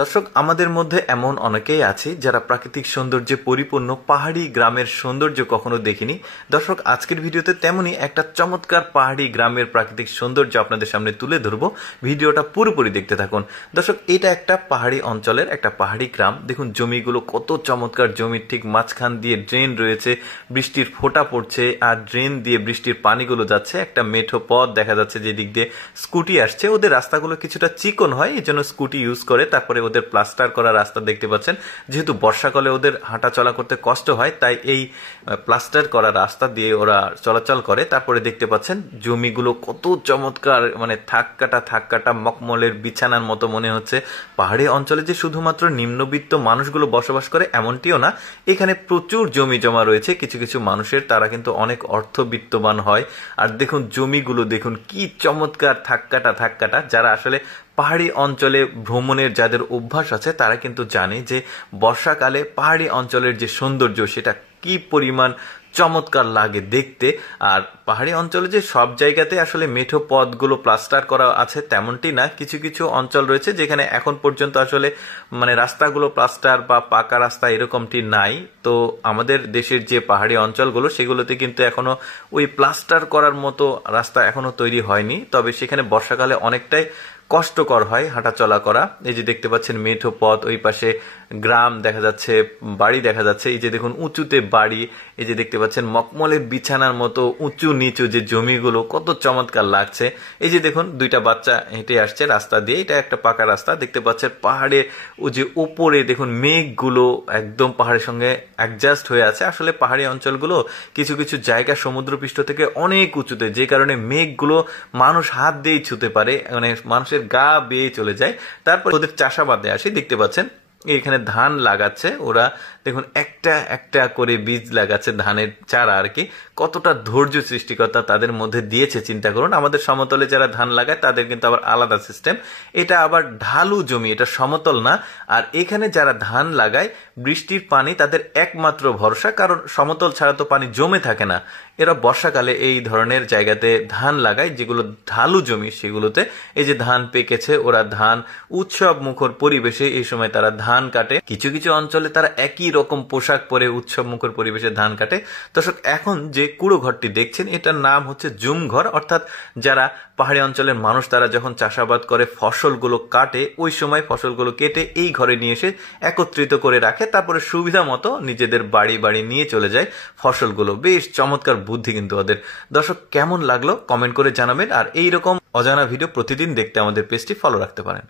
দর্শক, আমাদের মধ্যে এমন অনেকেই আছে যারা প্রাকৃতিক সৌন্দর্যে পরিপূর্ণ পাহাড়ি গ্রামের সৌন্দর্য কখনো দেখেনি। দর্শক, আজকের ভিডিওতে তেমনি একটা চমৎকার পাহাড়ি গ্রামের প্রাকৃতিক সৌন্দর্য আপনাদের সামনে তুলে ধরবো। ভিডিওটা পুরোপুরি দেখতে থাকুন। দর্শক, এটা একটা পাহাড়ি অঞ্চলের একটা পাহাড়ি গ্রাম। দেখুন জমিগুলো কত চমৎকার। জমির ঠিক মাঝখান দিয়ে ড্রেন রয়েছে, বৃষ্টির ফোঁটা পড়ছে আর ড্রেন দিয়ে বৃষ্টির পানিগুলো যাচ্ছে। একটা মেঠো পথ দেখা যাচ্ছে যে দিক দিয়ে স্কুটি আসছে। ওদের রাস্তাগুলো কিছুটা চিকন হয়, এই জন্য স্কুটি ইউজ করে। তারপরে ওদের প্লাস্টার করা রাস্তা দেখতে পাচ্ছেন। যেহেতু বর্ষাকালে ওদের হাঁটা চলা করতে কষ্ট হয়, তাই এই প্লাস্টার করা রাস্তা দিয়ে ওরা চলাচল করে। তারপরে দেখতে পাচ্ছেন জমিগুলো কত চমৎকার, মানে থাক কাটা মকমলের বিছানার মতো মনে হচ্ছে। পাহাড়ি অঞ্চলে যে শুধুমাত্র নিম্নবিত্ত মানুষগুলো বসবাস করে এমনটিও না, এখানে প্রচুর জমি জমা রয়েছে। কিছু কিছু মানুষের, তারা কিন্তু অনেক অর্থবিত্তবান হয়। আর দেখুন জমিগুলো দেখুন কি চমৎকার, থাক কাটা। যারা আসলে পাহাড়ি অঞ্চলে ভ্রমণের যাদের অভ্যাস আছে তারা কিন্তু জানে যে বর্ষাকালে পাহাড়ি অঞ্চলের যে সৌন্দর্য সেটা কি পরিমাণ চমৎকার লাগে দেখতে। আর পাহাড়ি অঞ্চলে যে সব জায়গাতে আসলে মেঠো পথগুলো প্লাস্টার করা আছে তেমনটি না। কিছু কিছু অঞ্চল রয়েছে যেখানে এখন পর্যন্ত আসলে মানে রাস্তাগুলো প্লাস্টার বা পাকা রাস্তা এরকমটি নাই। তো আমাদের দেশের যে পাহাড়ি অঞ্চলগুলো সেগুলোতে কিন্তু এখনো ওই প্লাস্টার করার মতো রাস্তা এখনো তৈরি হয়নি। তবে সেখানে বর্ষাকালে অনেকটাই কষ্টকর হয় হাঁটা চলা করা। এই যে দেখতে পাচ্ছেন মেঠো পথ, ওই পাশে গ্রাম দেখা যাচ্ছে, বাড়ি দেখা যাচ্ছে। এই যে দেখুন উঁচুতে বাড়ি, এই যে দেখতে পাচ্ছেন মকমলের বিছানার মতো উঁচু নিচু যে জমিগুলো কত চমৎকার লাগছে। এই যে দেখুন দুইটা বাচ্চা হেঁটে আসছে রাস্তা দিয়ে, এটা একটা পাকা রাস্তা দেখতে পাচ্ছেন। পাহাড়ে ও যে উপরে দেখুন মেঘগুলো একদম পাহাড়ের সঙ্গে অ্যাডজাস্ট হয়ে আছে। আসলে পাহাড়ি অঞ্চলগুলো কিছু কিছু জায়গা সমুদ্রপৃষ্ঠ থেকে অনেক উঁচুতে, যে কারণে মেঘগুলো মানুষ হাত দিয়েই ছুতে পারে, মানে মানুষের গা বেয়ে চলে যায়। তারপর ওদের চাষাবাদে আসে, দেখতে পাচ্ছেন এখানে ধান লাগাচ্ছে ওরা। দেখুন একটা একটা করে বীজ লাগাচ্ছে, ধানের চারা আর কি। কতটা ধৈর্য সৃষ্টিকর্তা তাদের মধ্যে দিয়েছে চিন্তা করুন। আমাদের সমতলে যারা ধান লাগায় তাদের কিন্তু আবার আলাদা সিস্টেম। এটা আবার ঢালু জমি, এটা সমতল না। আর এখানে যারা ধান লাগায় বৃষ্টির পানি তাদের একমাত্র ভরসা, কারণ সমতল ছাড়া তো পানি জমে থাকে না। এরা বর্ষাকালে এই ধরনের জায়গাতে ধান লাগায়, যেগুলো ঢালু জমি সেগুলোতে। এই যে ধান পেকেছে, ওরা ধান উৎসব মুখর পরিবেশে এই সময় তারা ধান কাটে। কিছু কিছু অঞ্চলে তারা একই রকম পোশাক পরে উৎসব মুখর পরিবেশে ধান কাটে। দর্শক, এখন যে কুড়ো ঘরটি দেখছেন এটার নাম হচ্ছে জুম ঘর। অর্থাৎ যারা পাহাড়ি অঞ্চলের মানুষ তারা যখন চাষাবাদ করে ফসলগুলো কাটে, ওই সময় ফসলগুলো কেটে এই ঘরে নিয়ে এসে একত্রিত করে রাখে। তারপরে সুবিধা মতো নিজেদের বাড়ি বাড়ি নিয়ে চলে যায় ফসলগুলো। বেশ চমৎকার বুদ্ধি কিন্তু ওদের। দর্শক, কেমন লাগলো কমেন্ট করে জানাবেন। আর এইরকম অজানা ভিডিও প্রতিদিন দেখতে আমাদের পেজটি ফলো রাখতে পারেন।